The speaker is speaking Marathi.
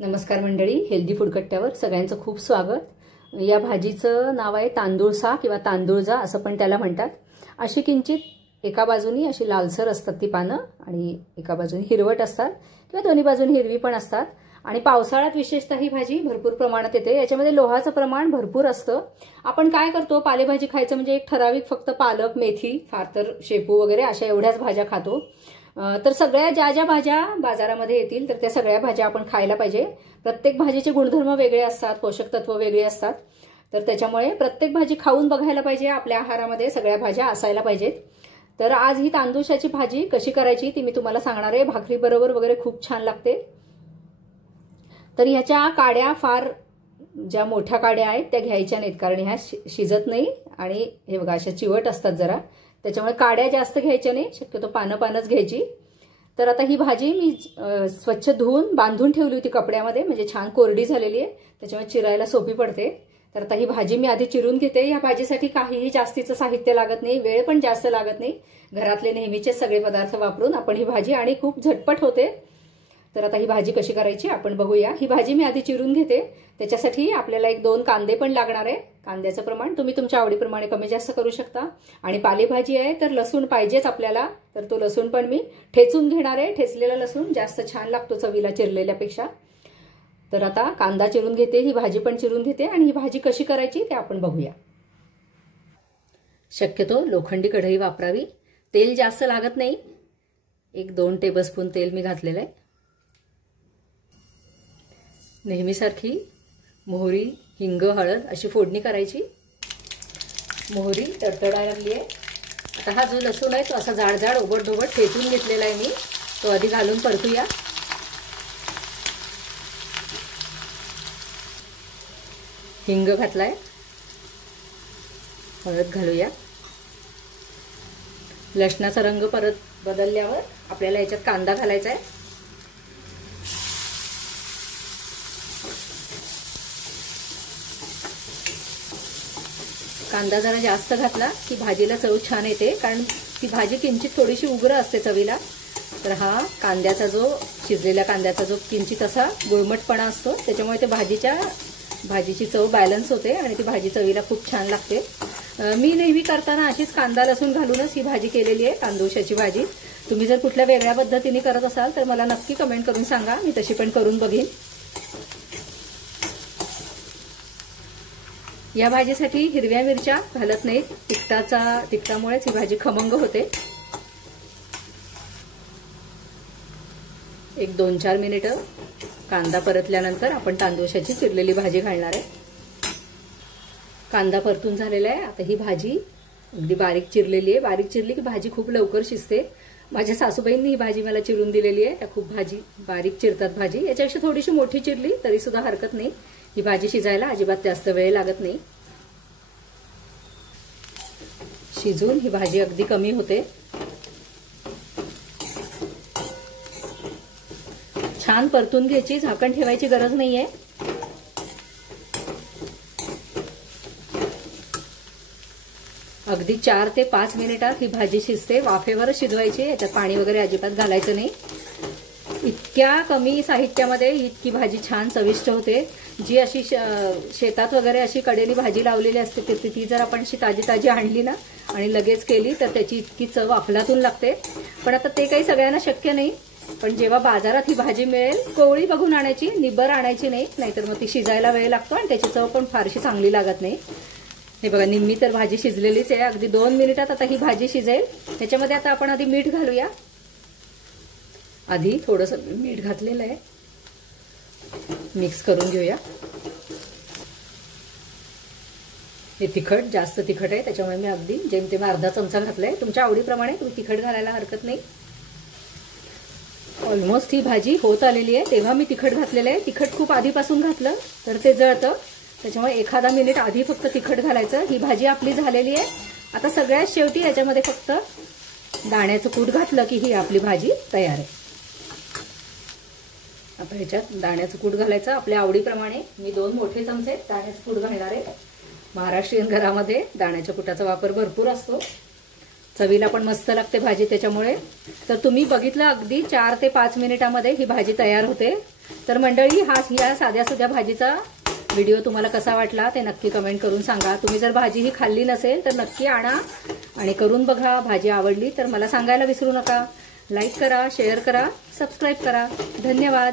नमस्कार मंडळी, हेल्दी फूड कट्ट्यावर सगळ्यांचं खूप स्वागत। या भाजीचं नाव आहे तांदूळसा किंवा तांदूळजा असं पण त्याला म्हणतात। अशी किंचित एका बाजूनी अशी लालसर असतात ती पानं आणि एका बाजूनी हिरवट असतात किंवा दोन्ही बाजूनी हिरवी पण असतात। आणि पावसाळ्यात विशेषतः ही भाजी भरपूर प्रमाणात येते। याच्यामध्ये लोहाचं प्रमाण भरपूर असतं। आपण काय करतो, पालेभाजी खायचं म्हणजे एक ठराविक फक्त पालक, मेथी, फार तर शेपू वगैरे अशा एवढ्याच भाज्या खातो। तर सगळ्या ज्या ज्या भाज्या बाजारामध्ये येतील तर त्या सगळ्या भाज्या आपण खायला पाहिजे। प्रत्येक भाजीचे गुणधर्म वेगळे असतात, पोषक तत्व वेगळे असतात। तर त्याच्यामुळे प्रत्येक भाजी खाऊन बघायला पाहिजे। आपल्या आहारामध्ये सगळ्या भाज्या असायला पाहिजेत। तर आज ही तांदूळशाची भाजी कशी करायची ती मी तुम्हाला सांगणार आहे। भाकरी बरोबर वगैरे खूप छान लागते। तर ह्याच्या काड्या फार ज्या मोठ्या काड्या आहेत त्या घ्यायच्या नाहीत, कारण ह्या शिजत नाही आणि हे बघा अशा चिवट असतात जरा, त्याच्यामुळे काड्या जास्त घ्यायच्या नाही, शक्यतो पानंच घ्यायची। तर आता ही भाजी मी स्वच्छ धुवून बांधून ठेवली होती कपड्यामध्ये, म्हणजे छान कोरडी झालेली आहे, त्याच्यामुळे चिरायला सोपी पडते। तर आता ही भाजी मी आधी चिरून घेते। या भाजीसाठी काहीही जास्तीचं साहित्य लागत नाही, वेळ पण जास्त लागत नाही। घरातले नेहमीचे सगळे पदार्थ वापरून आपण ही भाजी आणि खूप झटपट होते। तर आता ही भाजी कशी करायची आपण बघूया। ही भाजी मी आधी चिरून घेते। त्याच्यासाठी आपल्याला 1-2 कांदे पण लागणार आहे। कांद्याचं प्रमाण तुम्ही तुमच्या आवडीप्रमाणे कमी जास्त करू शकता। आणि पालेभाजी आहे तर लसूण पाहिजेच आपल्याला, तर तो लसूण पण मी ठेचून घेणार आहे। ठेचलेला लसूण जास्त छान लागतो चवीला चिरलेल्यापेक्षा। तर आता कांदा चिरून घेते, ही भाजी पण चिरून घेते आणि ही भाजी कशी करायची ते आपण बघूया। शक्यतो लोखंडी कढई वापरावी। तेल जास्त लागत नाही, 1-2 टेबलस्पून तेल मी घातलेलं आहे। नेहमीसारखी मोहरी, हिंग, हळद अशी फोडणी करायची। मोहरी तडतडायला लागली आहे। आता हा जो लसूण आहे तो असा जाड ओबड-धोबड ठेचून घेतलेला आहे मी, तो आधी घालून परतूया। हिंग घातलाय, हळद घालूया। लसणाचा रंग परत बदलल्यावर आपल्याला याच्यात कांदा घालायचा आहे। कांदा जरा जास्त घातला की भाजीला चव छान येते, कारण ती भाजी किंचित थोडीशी उग्र असते चवीला। तर हा कांद्याचा जो शिजलेल्या कांद्याचा जो किंचित असा गुळमटपणा असतो त्याच्यामुळे ते भाजीची चव बॅलन्स होते आणि ती भाजी चवीला खूप छान लागते। मी नेहमी करताना अशीच कांदा लसूण घालूनच ही भाजी केलेली आहे, तांदूळशाची भाजी। तुम्ही जर कुठल्या वेगळ्या पद्धतीने करत असाल तर मला नक्की कमेंट करून सांगा, मी तशी पण करून बघीन। या भाजीसाठी हिरव्या मिरच्या घालत नाहीत, तिखटामुळेच ही भाजी खमंग होते। 1-2-4 मिनिटं कांदा परतल्यानंतर आपण तांदूळशाची चिरलेली भाजी घालणार आहे। कांदा परतून झालेला आहे। आता ही भाजी अगदी बारीक चिरलेली आहे। बारीक चिरली की भाजी खूप लवकर शिजते। माझ्या सासूबाईंनी ही भाजी मला चिरून दिलेली आहे, त्या खूप बारीक चिरतात भाजी। याच्यापेक्षा थोडीशी मोठी चिरली तरी सुद्धा हरकत नाही, ही भाजी शिजायला अजिबात जास्त वेळ लागत नाही। शिजून ही भाजी अगदी कमी होते। छान परतून घ्यायची, झाकण ठेवायची गरज नाहीये। अगदी 4 ते 5 मिनिटात ही भाजी शिजते। वाफेवरच शिजवायची, याच्यात पाणी वगैरे अजिबात घालायचं नाही। इतक्या कमी साहित्यामध्ये इतकी भाजी छान चविष्ट होते। जी अशी शेतात वगैरे अशी कडेने भाजी लावलेली असते ती जर आपण अशी ताजी आणली ना आणि लगेच केली तर त्याची इतकी चव अफलातून लागते। पण आता ते काही सगळ्यांना शक्य नाही। पण जेव्हा बाजारात ही भाजी मिळेल, कोवळी बघून आणायची, निब्बर आणायची नाही, नाहीतर मग ती शिजायला वेळ लागतो आणि त्याची चव पण फारशी चांगली लागत नाही। हे बघा, निम्मी तर भाजी शिजलेलीच आहे। अगदी 2 मिनिटात आता ही भाजी शिजेल। ह्याच्यामध्ये आता आपण आधी मीठ घालूया। आधी थोडंसं मीठ घातलेलं आहे, मिक्स करून घेऊया। हे जास्त तिखट आहे, त्याच्यामुळे मी अगदी जेमतेम अर्धा चमचा घातलाय। तुमच्या आवडीप्रमाणे तुम्ही तिखट घालायला हरकत नाही। ऑलमोस्ट ही भाजी होत आलेली आहे तेव्हा मी तिखट घातलेलं आहे। तिखट खूप आधीपासून घातलं तर ते जळतं, त्याच्यामुळे एखादा मिनिट आधी फक्त तिखट घालायचं। ही भाजी आपली झालेली आहे। आता सगळ्यात शेवटी याच्यामध्ये फक्त दाण्याचं कूट घातलं की ही आपली भाजी तयार आहे। आता ह्याच्यात दाण्याचं कूट घालायचं आपल्या आवडीप्रमाणे। मी 2 मोठे चमचे दाण्याचं कूट घालणार आहे। महाराष्ट्रीयन घरामध्ये दाण्याच्या कुटाचा वापर भरपूर असतो। चवीला पण मस्त लागते भाजी त्याच्यामुळे. तर तुम्ही बघितलं अगदी 4 ते 5 मिनिटामध्ये ही भाजी तयार होते. तर मंडळी ह्या साध्या सुध्या भाजीचा व्हिडिओ तुम्हाला कसा वाटला ते नक्की कमेंट करून सांगा. तुम्ही जर भाजी ही खाल्ली नसेल तर नक्की आणा आणि करून बघा. भाजी आवडली तर मला सांगायला विसरू नका. लाईक करा, शेअर करा, सबस्क्राईब करा. धन्यवाद.